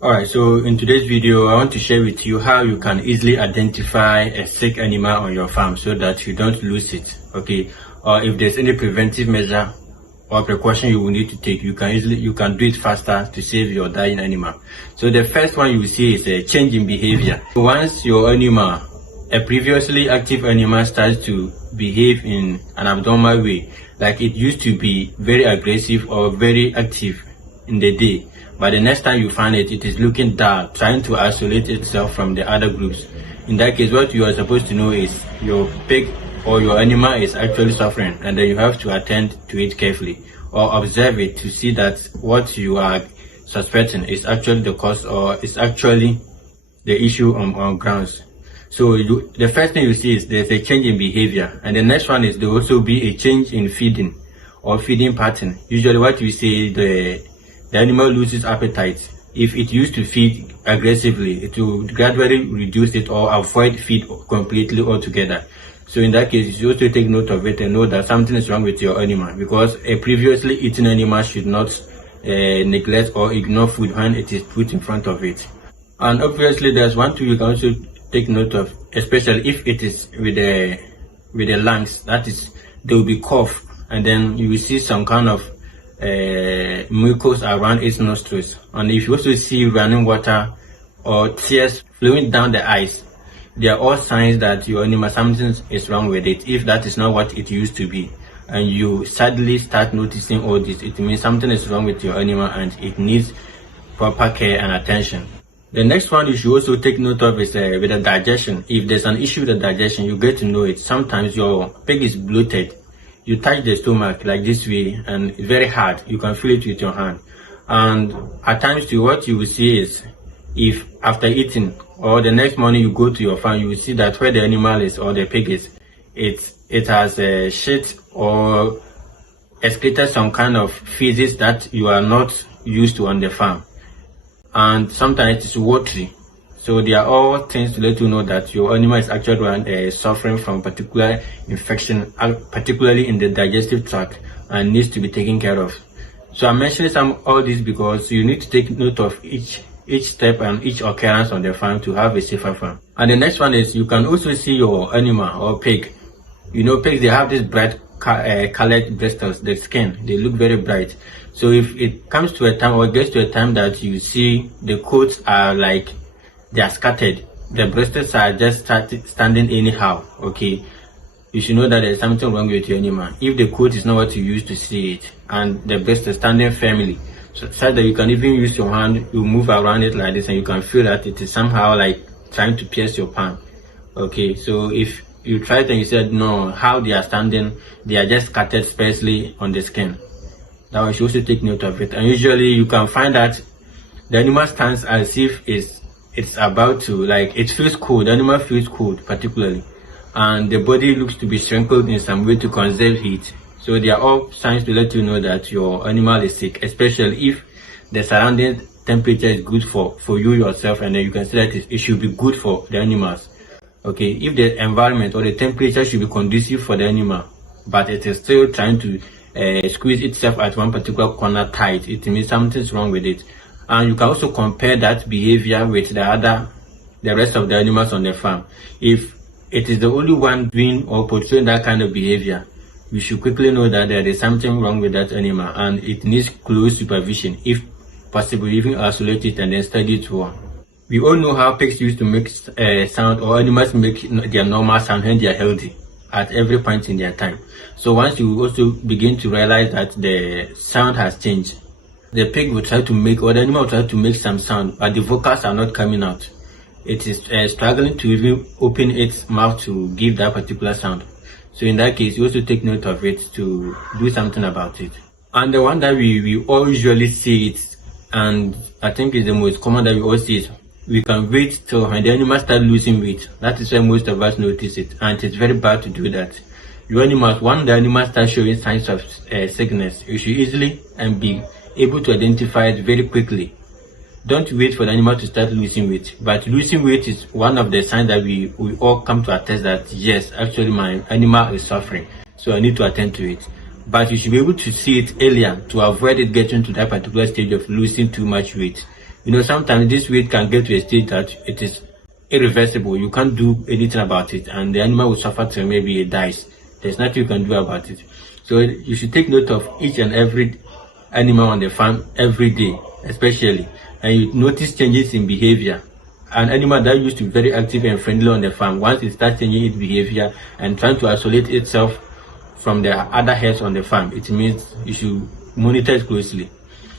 Alright, so in today's video, I want to share with you how you can easily identify a sick animal on your farm so that you don't lose it, okay? Or if there's any preventive measure or precaution you will need to take, you can do it faster to save your dying animal. So the first one you will see is a change in behavior. Once your animal, a previously active animal, starts to behave in an abnormal way, like it used to be very aggressive or very active in the day, but the next time you find it, it is looking dull, trying to isolate itself from the other groups. In that case, what you are supposed to know is your pig or your animal is actually suffering, and then you have to attend to it carefully or observe it to see that what you are suspecting is actually the cause or is actually the issue on grounds. So the first thing you see is there's a change in behavior, and the next one is there will also be a change in feeding or feeding pattern. Usually what you see, the animal loses appetite. If it used to feed aggressively, it will gradually reduce it or avoid feed completely altogether. So in that case, you also take note of it and know that something is wrong with your animal, because a previously eaten animal should not neglect or ignore food when it is put in front of it. And obviously there's one thing you can also take note of, especially if it is with the lungs, that is, there will be cough, and then you will see some kind of mucus around its nostrils. And if you also see running water or tears flowing down the eyes, they are all signs that your animal, something is wrong with it. If that is not what it used to be, and you suddenly start noticing all this, it means something is wrong with your animal and it needs proper care and attention. The next one you should also take note of is with the digestion. If there's an issue with the digestion, you get to know it. Sometimes your pig is bloated. You touch the stomach like this way and it's very hard. You can feel it with your hand. And at times too, what you will see is, if after eating or the next morning you go to your farm, you will see that where the animal is or the pig is, it has a shit or excreted some kind of feces that you are not used to on the farm. And sometimes it's watery. So they are all things to let you know that your animal is actually suffering from particular infection, particularly in the digestive tract, and needs to be taken care of. So I'm mentioning all this because you need to take note of each step and each occurrence on the farm to have a safer farm. And the next one is, you can also see your animal or pig. You know, pigs, they have this bright colored bristles, the skin, they look very bright. So if it comes to a time or gets to a time that you see the coats are like they are scattered, the bristles are just standing anyhow, okay, you should know that there's something wrong with your animal. If the coat is not what you used to see it and the bristles standing firmly, so that you can even use your hand, you move around it like this and you can feel that it is somehow like trying to pierce your palm. Okay, so if you try it and you said no, how they are standing, they are just scattered sparsely on the skin. That one, you should also take note of it. And usually you can find that the animal stands as if it's about to, like, it feels cold. The animal feels cold particularly, and the body looks to be shrinkled in some way to conserve heat. So they are all signs to let you know that your animal is sick, especially if the surrounding temperature is good for you yourself, and then you can see that it should be good for the animals. Okay, if the environment or the temperature should be conducive for the animal, but it is still trying to squeeze itself at one particular corner tight, it means something's wrong with it. And you can also compare that behavior with the rest of the animals on the farm. If it is the only one doing or portraying that kind of behavior, you should quickly know that there is something wrong with that animal and it needs close supervision, if possible even isolate it and then study it more. We all know how pigs used to make sound, or animals make their normal sound when they are healthy at every point in their time. So once you also begin to realize that the sound has changed, the pig will try to make, or the animal will try to make some sound, but the vocals are not coming out. It is struggling to even open its mouth to give that particular sound. So in that case, you also take note of it to do something about it. And the one that we all usually see it, and I think is the most common that we all see it, we can wait till when the animal start losing weight. That is when most of us notice it, and it's very bad to do that. Your animals, when the animal starts showing signs of sickness, you should easily and be able to identify it very quickly. Don't wait for the animal to start losing weight, but losing weight is one of the signs that we all come to attest that yes, actually my animal is suffering, so I need to attend to it. But you should be able to see it earlier to avoid it getting to that particular stage of losing too much weight. Sometimes this weight can get to a stage that it is irreversible. You can't do anything about it, and the animal will suffer till maybe it dies. There's nothing you can do about it. So you should take note of each and every animal on the farm every day, especially, and you notice changes in behavior. An animal that used to be very active and friendly on the farm, once it starts changing its behavior and trying to isolate itself from the other herds on the farm, it means you should monitor it closely.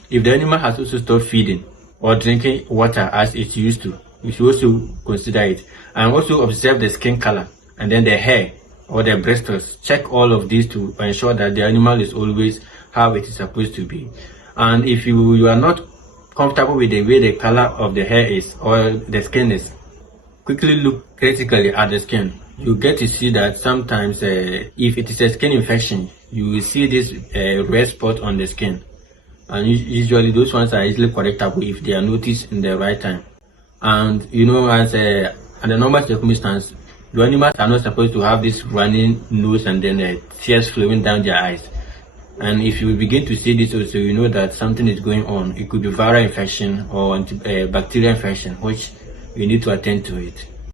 If the animal has also stopped feeding or drinking water as it used to, you should also consider it. And also observe the skin color and then the hair or the bristles. Check all of these to ensure that the animal is always how it is supposed to be. And if you are not comfortable with the way the color of the hair is or the skin is, quickly look critically at the skin. You get to see that sometimes if it is a skin infection, you will see this red spot on the skin, and usually those ones are easily correctable if they are noticed in the right time. And as under normal circumstance, the animals are not supposed to have this running nose and then tears flowing down their eyes. And if you begin to see this also, you know that something is going on. It could be viral infection or bacterial infection, which you need to attend to it.